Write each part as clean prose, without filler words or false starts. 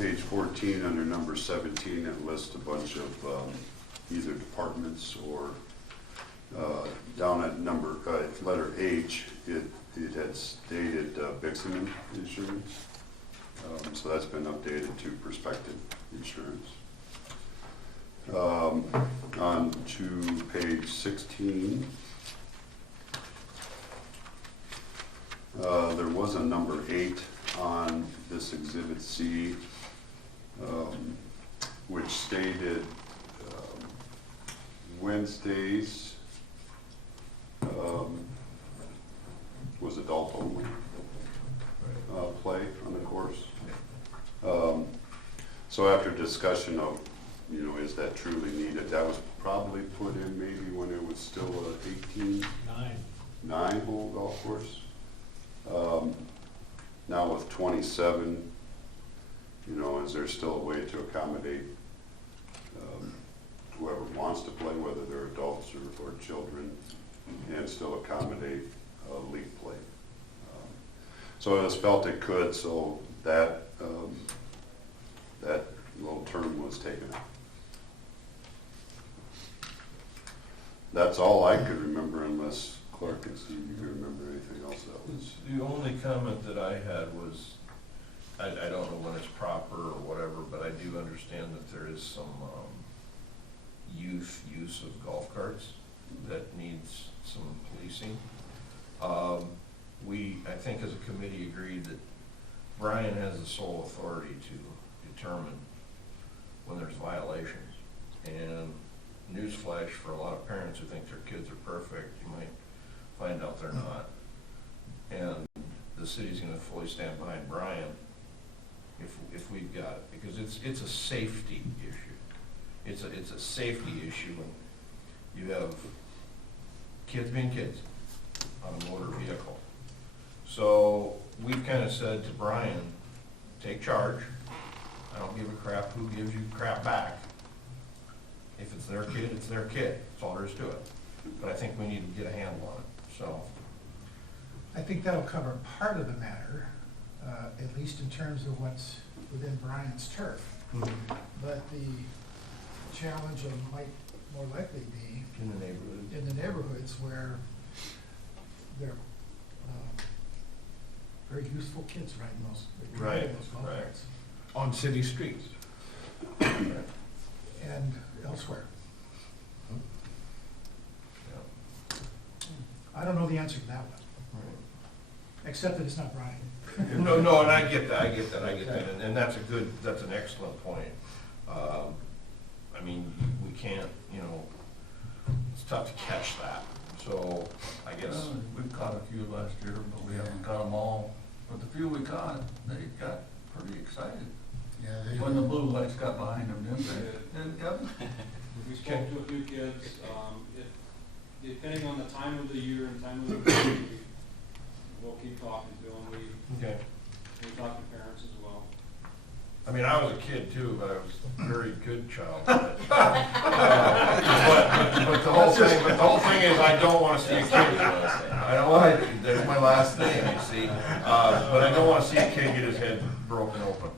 page 14 under number 17, it lists a bunch of either departments or down at number letter H, it had stated Bixman Insurance. So that's been updated to Perspective Insurance. On to page 16. There was a number 8 on this Exhibit C, which stated Wednesdays was adult only play on the course. So after discussion of, is that truly needed, that was probably put in maybe when it was still a 18-9 hole golf course. Now with 27, is there still a way to accommodate whoever wants to play, whether they're adults or children, and still accommodate league play? So it was felt it could, so that that little term was taken out. That's all I could remember, unless Clark and Steve, you can remember anything else that was. The only comment that I had was, I don't know when it's proper or whatever, but I do understand that there is some youth use of golf carts that needs some policing. We, I think as a committee, agreed that Brian has the sole authority to determine when there's violations. And newsflash for a lot of parents who think their kids are perfect, you might find out they're not. And the city's gonna fully stand behind Brian if we've got it, because it's a safety issue. It's a safety issue when you have kids being kids on a motor vehicle. So we've kind of said to Brian, take charge. I don't give a crap who gives you crap back. If it's their kid, it's their kid. That's all there is to it. But I think we need to get a handle on it, so. I think that'll cover part of the matter, at least in terms of what's within Brian's turf. Mm-hmm. But the challenge might more likely be In the neighborhood. in the neighborhoods where they're very useful kids riding those golf Right. carts. On city streets. And elsewhere. Yeah. I don't know the answer to that one, Right. except that it's not Brian. No, and I get that, and that's an excellent point. I mean, we can't, it's tough to catch that, so I guess. We caught a few last year, but we haven't caught them all. But the few we caught, they got pretty excited. Yeah, When the blue lights got behind them, didn't they? And Kevin? We spoke to a few kids, depending on the time of the year and time of the day, we'll keep talking to them. Okay. We talk to parents as well. I mean, I was a kid too, but I was a very good child. But the whole thing is, I don't want to see a kid. I don't want. There's my last name, you see. But I don't want to see a kid get his head broken open,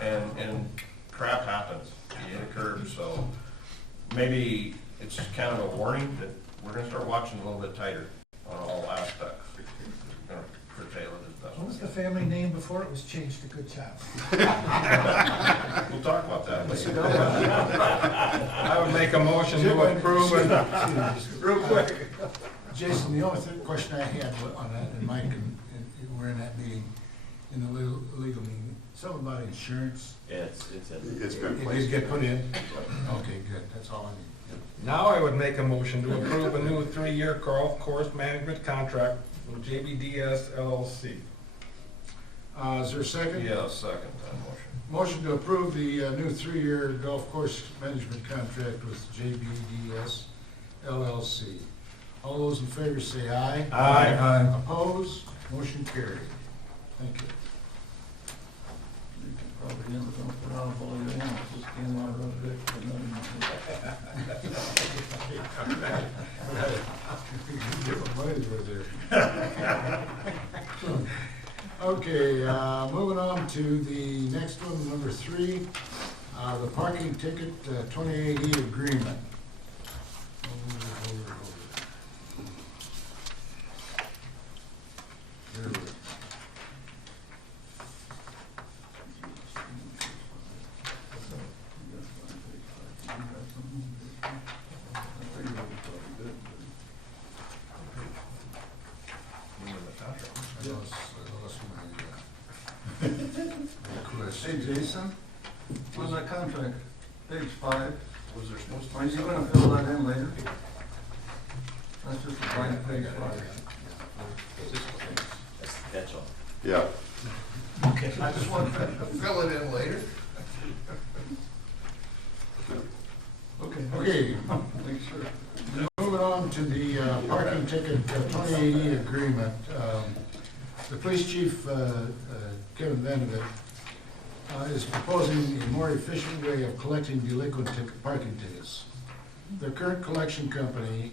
and crap happens. You hit a curb, so maybe it's kind of a warning that we're going to start watching a little bit tighter on all aspects. We're going to curtail it as best What was we the can. family name before it was changed to Good Child? We'll talk about that later. I would make a motion to approve and, real quick. Jason, the only question I had on that, and Mike, and we're in that meeting, in the legal meeting, something about insurance. Yeah, It's been It placed. did get put in? Okay, good, that's all I need. Now I would make a motion to approve a new 3-year golf course management contract with JBDS LLC. Is there a second? Yeah, second that motion. Motion to approve the new 3-year golf course management contract with JBDS LLC. All those in favor say aye. Aye. Opposed? Motion carried. Thank you. You can probably never gonna put on all you want, just came out of it for Different ways right there. Okay, moving on to the next one, number 3, the parking ticket 2080 agreement. Here we go. I lost my question. Hey, Jason, on that contract, page 5, Was there supposed to are be you something? gonna fill that in later? That's just a blank page 5. That's all. Yeah, I just want to fill it in later. Okay. Okay, Make sure. moving on to the parking ticket 2080 agreement. The police chief, Kevin Vanderbilt, is proposing a more efficient way of collecting delinquent parking tickets. The current collection company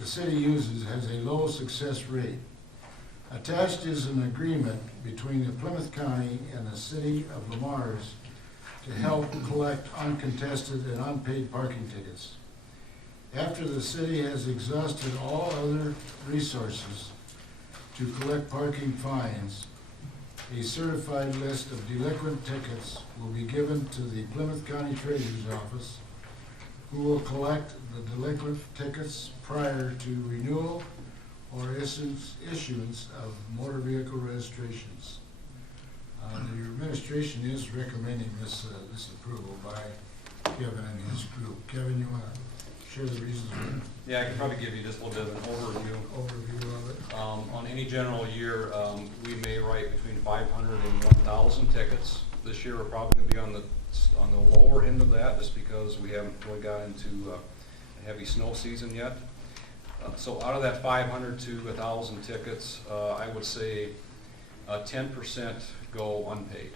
the city uses has a low success rate. Attached is an agreement between the Plymouth County and the city of Lamar's to help collect uncontested and unpaid parking tickets. After the city has exhausted all other resources to collect parking fines, a certified list of delinquent tickets will be given to the Plymouth County Treasurer's Office, who will collect the delinquent tickets prior to renewal or issuance of motor vehicle registrations. The administration is recommending this approval by Kevin and his group. Kevin, you want to share the reasons Yeah, I can probably give you just a little bit of an overview of it? On any general year, we may write between 500 and 1,000 tickets. This year, we're probably going to be on the lower end of that, just because we haven't really got into a heavy snow season yet. So out of that 500 to 1,000 tickets, I would say 10% go unpaid.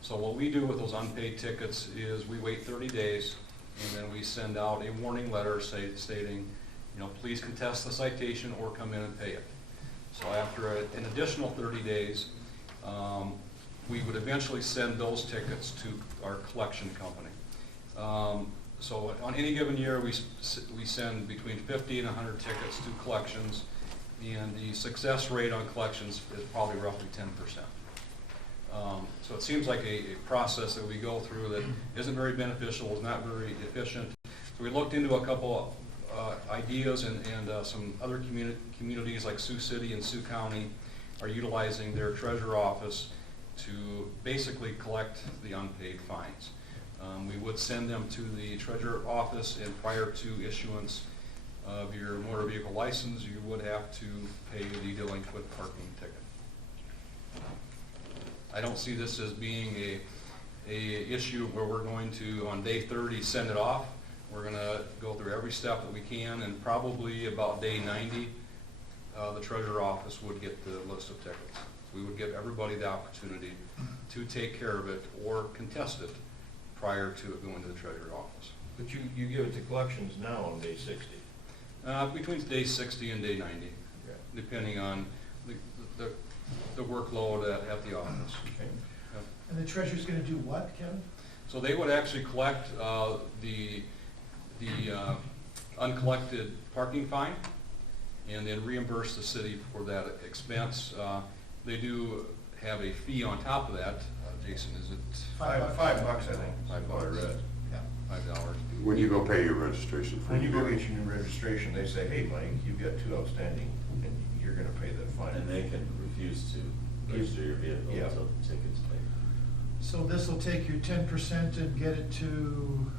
So what we do with those unpaid tickets is we wait 30 days, and then we send out a warning letter stating, please contest the citation or come in and pay it. So after an additional 30 days, we would eventually send those tickets to our collection company. So on any given year, we send between 50 and 100 tickets to collections, and the success rate on collections is probably roughly 10%. So it seems like a process that we go through that isn't very beneficial, is not very efficient. So we looked into a couple ideas, and some other communities like Sioux City and Sioux County are utilizing their treasurer office to basically collect the unpaid fines. We would send them to the treasurer office, and prior to issuance of your motor vehicle license, you would have to pay the delinquent parking ticket. I don't see this as being a issue where we're going to, on day 30, send it off. We're going to go through every step that we can, and probably about day 90, the treasurer office would get the list of tickets. We would give everybody the opportunity to take care of it or contest it prior to it going to the treasurer office. But you give it to collections now on day 60. Between day 60 and day 90, depending on the workload at the office. Okay. And the treasurer's gonna do what, Kevin? So they would actually collect the uncollected parking fine, and then reimburse the city for that expense. They do have a fee on top of that. Jason, is it $5, I think. $5? Yeah. $5. when you go pay your registration for When you go your get your new registration, they say, hey, Mike, you've got 2 outstanding, and you're gonna pay that fine. And they can refuse to register your vehicle Yeah. until the ticket's paid. So this will take your 10% and get it to,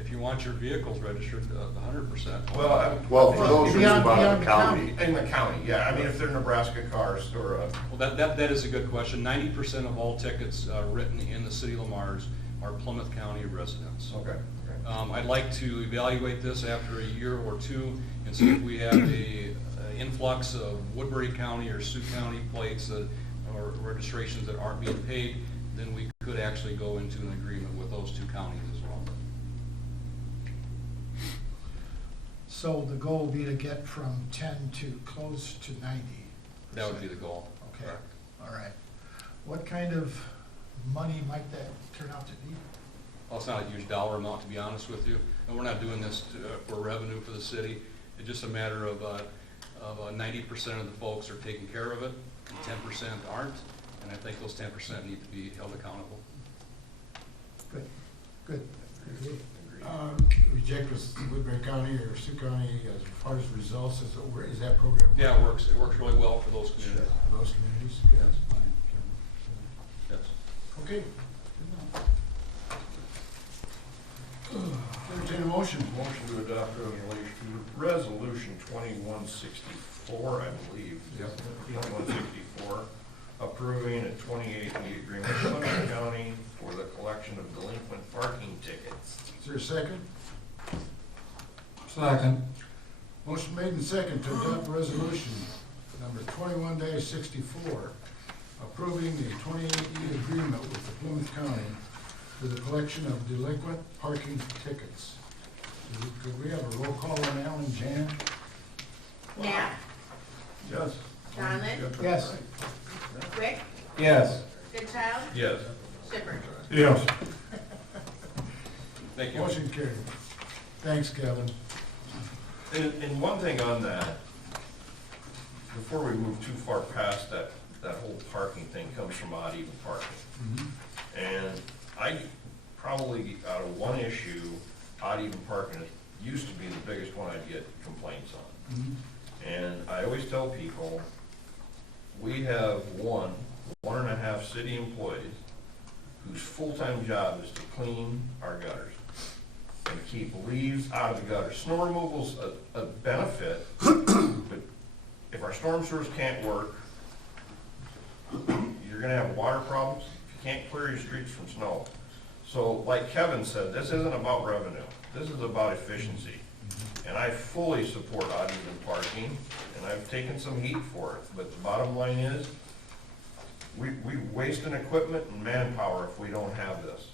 If you want your vehicles registered, 100%. Well, Well, for those who Beyond- live out of beyond the the county, in the county, yeah, I mean, if they're Nebraska cars or Well, that is a good question. 90% of all tickets written in the city of Lamar's are Plymouth County residents. okay. I'd like to evaluate this after a year or two and see if we have a influx of Woodbury County or Sioux County plates or registrations that aren't being paid, then we could actually go into an agreement with those 2 counties as well. so the goal will be to get from 10 to close to 90. That would be the goal. Okay. Okay, all right. What kind of money might that turn out to be? Well, it's not a huge dollar amount, to be honest with you, and we're not doing this for revenue for the city. It's just a matter of 90% of the folks are taking care of it, and 10% aren't, and I think those 10% need to be held accountable. Good, good. Agreed. Reject with Woodbury County or Sioux County as far as results, is that program? Yeah, it works really well for those communities. For those communities? Yeah, that's fine. Yes. Okay. Entertain a motion. Motion to adopt resolution 2164, I believe. Yep. 2164, approving a 28E agreement with Woodbury County for the collection of delinquent parking tickets. Is there a second? Second. Motion made and second to adopt resolution number 21-64, approving the 28E agreement with the Plymouth County for the collection of delinquent parking tickets. Could we have a roll call on Alan Jan? Knapp, Yes. Donlin, Yes. Rick, Yes. Goodchild, Yes. Shippers. Yes. Thank you. Motion carried. Thanks, Kevin. And one thing on that, before we move too far past that whole parking thing comes from odd even parking. And I probably, out of one issue, odd even parking used to be the biggest one I'd get complaints on. And I always tell people, we have 1.5 city employees whose full-time job is to clean our gutters and keep leaves out of the gutter. Snow removal's a benefit, but if our storm sewers can't work, you're gonna have water problems if you can't clear your streets from snow. So like Kevin said, this isn't about revenue, this is about efficiency. And I fully support odd even parking, and I've taken some heat for it, but the bottom line is, we waste an equipment and manpower if we don't have this,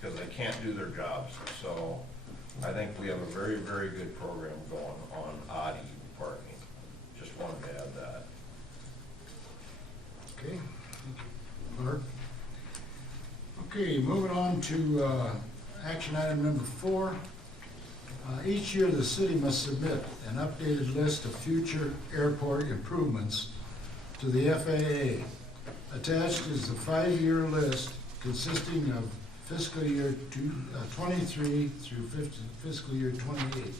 because they can't do their jobs. So I think we have a very, very good program going on odd even parking. Just wanted to add that. Okay. Thank you, Clerk. Okay, moving on to action item number 4. Each year, the city must submit an updated list of future airport improvements to the FAA. Attached is the 5-year list consisting of fiscal year 23 through fiscal year 28,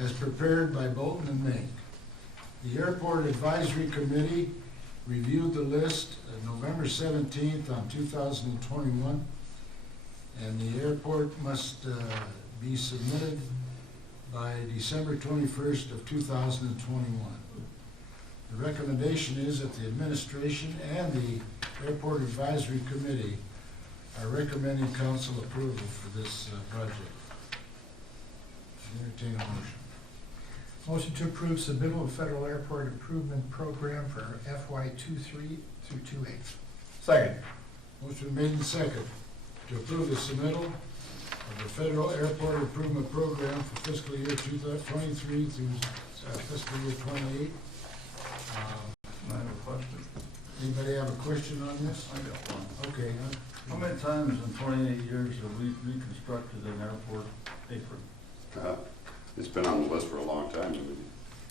as prepared by Bolton and Mink. The Airport Advisory Committee reviewed the list November 17th on 2021, and the airport must be submitted by December 21st of 2021. The recommendation is that the administration and the Airport Advisory Committee are recommending council approval for this project. Entertain a motion. Motion to approve submittal of Federal Airport Improvement Program for FY 23 through 28. Second. Motion made and second to approve the submittal of the Federal Airport Improvement Program for fiscal year 2023 through fiscal year 28. I have a question. Anybody have a question on this? I got one. Okay. How many times in 28 years have we reconstructed an airport apron? It's been on the list for a long time. I mean,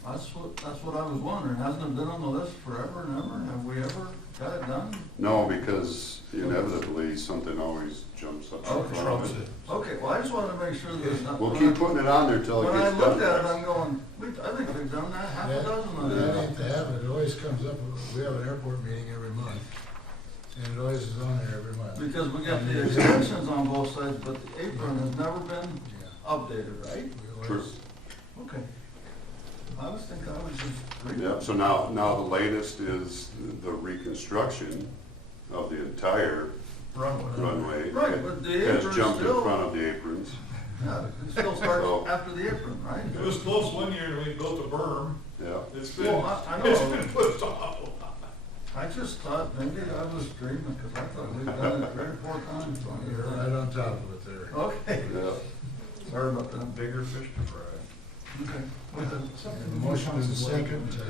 That's what I was wondering. Hasn't it been on the list forever and ever? Have we ever got it done? no, because inevitably, something always jumps up in front of it. Okay, well, I just wanted to make sure that it's not. We'll keep putting it on there till it When I gets looked at it, done. I'm going, I think we've done that half a dozen of That them. ain't the habit. It always comes up. We have an airport meeting every month, and it always is on there every month. Because we got the extensions on both sides, but the apron has never been Yeah. updated, right? We True. always- Okay. I was thinking I was just. Yeah, so now the latest is the reconstruction of the entire runway. Right, but the Has apron's jumped in still- front of the aprons. Yeah, it still starts So- after the apron, right? It was close one year and we built a berm. Yeah. It's been, Well, I know. it's been pushed off. I just thought maybe I was dreaming, because I thought we'd done it 3 or 4 times. You're right on top of it there. Okay, Yeah. sorry about that. Bigger fish to fry. Okay. And the motion is the second. Okay,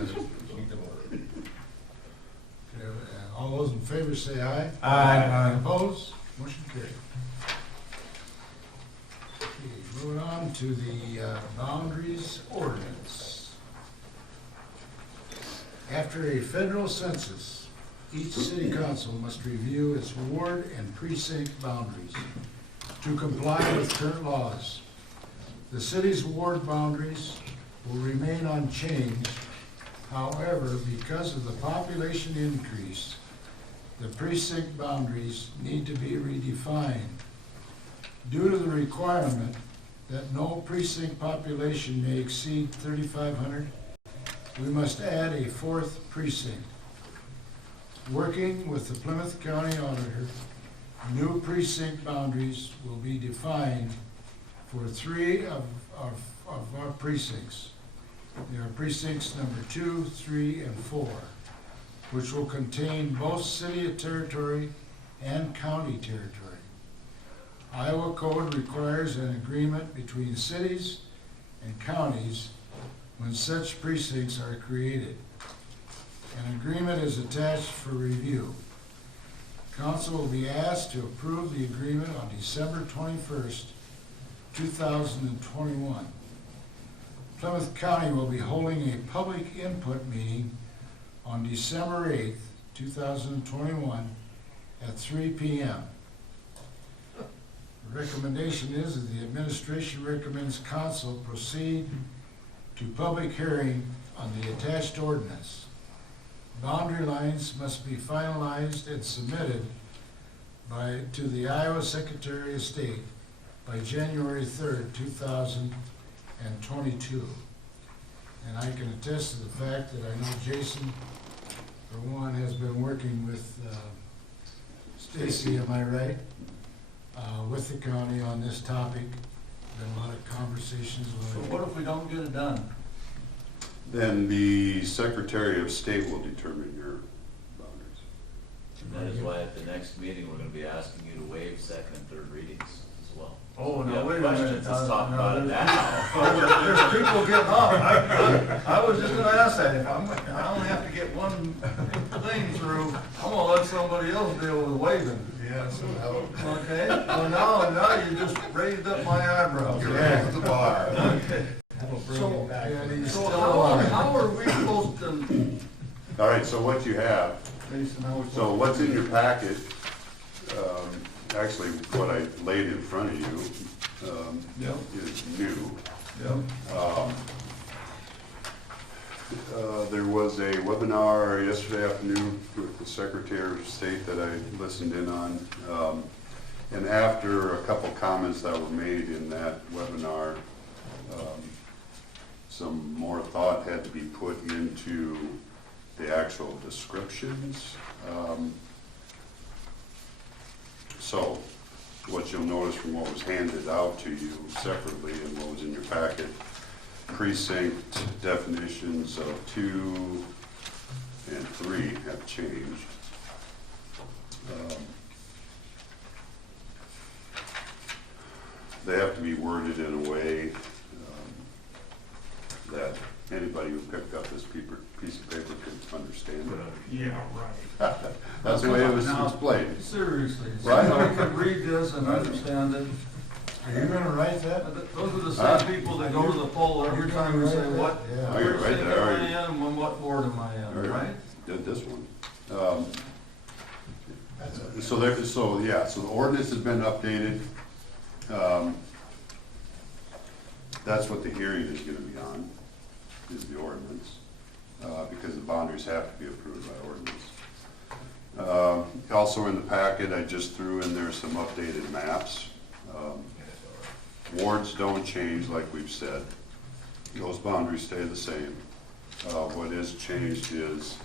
All those in favor say aye. Aye. Opposed? Motion carried. Okay, moving on to the boundaries ordinance. After a federal census, each city council must review its ward and precinct boundaries to comply with current laws. The city's ward boundaries will remain unchanged. However, because of the population increase, the precinct boundaries need to be redefined. Due to the requirement that no precinct population may exceed 3,500, we must add a fourth precinct. Working with the Plymouth County Auditor, new precinct boundaries will be defined for 3 of our precincts. They are precincts number 2, 3, and 4, which will contain both city territory and county territory. Iowa code requires an agreement between cities and counties when such precincts are created. An agreement is attached for review. Council will be asked to approve the agreement on December 21st, 2021. Plymouth County will be holding a public input meeting on December 8th, 2021 at 3 p.m. The recommendation is that the administration recommends council proceed to public hearing on the attached ordinance. Boundary lines must be finalized and submitted to the Iowa Secretary of State by January 3rd, 2022. And I can attest to the fact that I know Jason, for one, has been working with Stacy, am I right? With the county on this topic. Been a lot of conversations with So her. what if we don't get it done? Then the Secretary of State will determine your boundaries. And that is why at the next meeting, we're gonna be asking you to waive second and third readings as well. Oh, If you no, have wait a minute. questions, let's talk No, about it there's- now. There's people getting off. I was just gonna ask that, if I only have to get one thing through, I'm gonna let somebody else deal with waiving. Yes. Okay, well, now you just raised up my eyebrows. Raised the bar. Okay. That'll bring So- it back. And he's So still how alive. are we supposed to, All right, so what you have, Jason, how are we supposed to? so what's in your packet, actually what I laid in front of you Yep, is new. yep. There was a webinar yesterday afternoon with the Secretary of State that I listened in on. And after a couple comments that were made in that webinar, some more thought had to be put into the actual descriptions. So what you'll notice from what was handed out to you separately and what was in your packet, precinct definitions of 2 and 3 have changed. They have to be worded in a way that anybody who picked up this piece of paper could understand it. Yeah, right. That's the way it was explained. Seriously, Right. somebody could read this and understand it. Are you gonna write that? Those are the Huh? same people that go to the poll every time and say, what, Yeah. Oh, you're right precinct there, am are I you? in and what ward am I in, Alright. right? Did this one. That's okay. So the ordinance has been updated. That's what the hearing is gonna be on, is the ordinance, because the boundaries have to be approved by ordinance. Also in the packet, I just threw in there some updated maps. Wards don't change like we've said. Those boundaries stay the same. What is changed is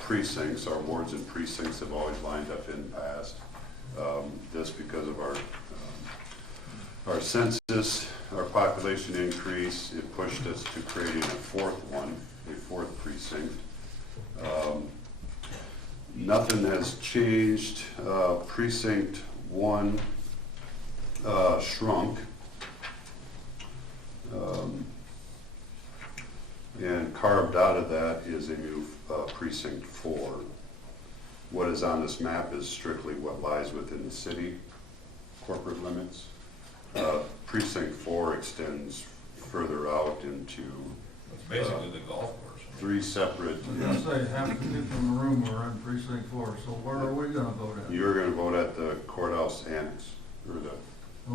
precincts. Our wards and precincts have always lined up in the past. This because of our census, our population increase, it pushed us to creating a fourth precinct. Nothing has changed. Precinct 1 shrunk. And carved out of that is a new precinct 4. what is on this map is strictly what lies within the city corporate limits. Precinct 4 extends further out into It's basically the golf course. 3 separate, I was gonna say, half the people in the room are in precinct 4, so where are we gonna vote at? you're gonna vote at the courthouse annex, or the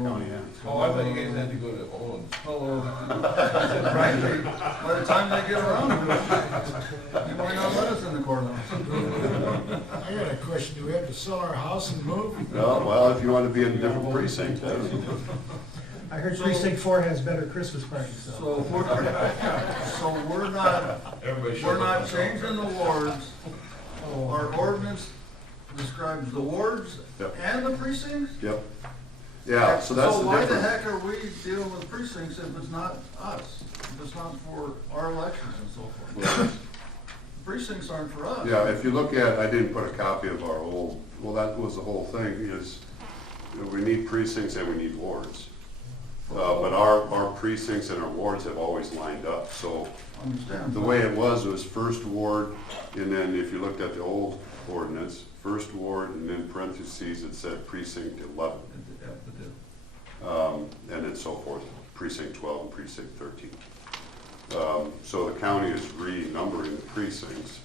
county annex. Oh, I thought you guys had to go to Owens. Frankly, by the time they get around to it, you might not let us in the courthouse. I got a question, do we have to sell our house and move? Well, if you want to be in a different precinct, then. I heard precinct 4 has better Christmas parties, though. So we're Everybody should. we're not changing the wards. Our ordinance describes the wards Yep. and the precincts? Yep. Yeah, so that's the why the difference. heck are we dealing with precincts if it's not us? If it's not for our elections and so forth? Well, Precincts aren't for us. yeah, if you look at, I didn't put a copy of our old, well, that was the whole thing, is we need precincts and we need wards. But our precincts and our wards have always lined up, so Understand? the way it was first ward, and then if you looked at the old ordinance, first ward, and then parentheses, it said precinct 11, and then so forth, precinct 12 and precinct 13. So the county is renumbering the precincts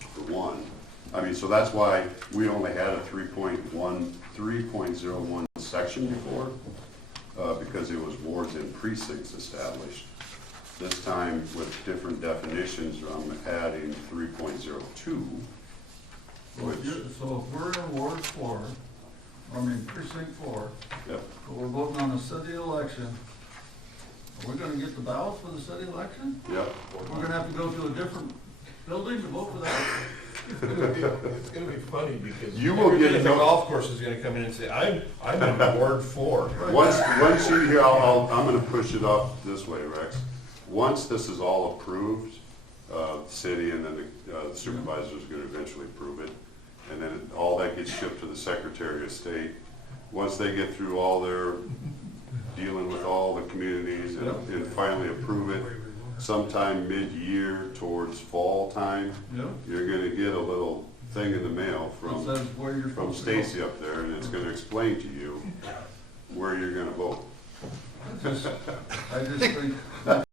for one. I mean, so that's why we only had a 3.01 section before, because it was wards and precincts established. This time, with different definitions, I'm adding 3.02, which, So if we're in Ward 4, precinct 4, yep, but we're voting on a city election, are we gonna get the ballots for the city election? yep. We're gonna have to go to a different building to vote for that? It's gonna be funny because You will get everybody at the no- golf course is gonna come in and say, I'm in Ward 4. Once you hear, I'm gonna push it up this way, Rex. Once this is all approved, the city and then the supervisors are gonna eventually approve it. And then all that gets shipped to the Secretary of State. Once they get through all their dealing with all the communities and finally approve it, sometime mid-year towards fall time, Yep. you're gonna get a little thing in the mail It says where you're from supposed to go. Stacy up there, and it's gonna explain to you where you're gonna vote. I just think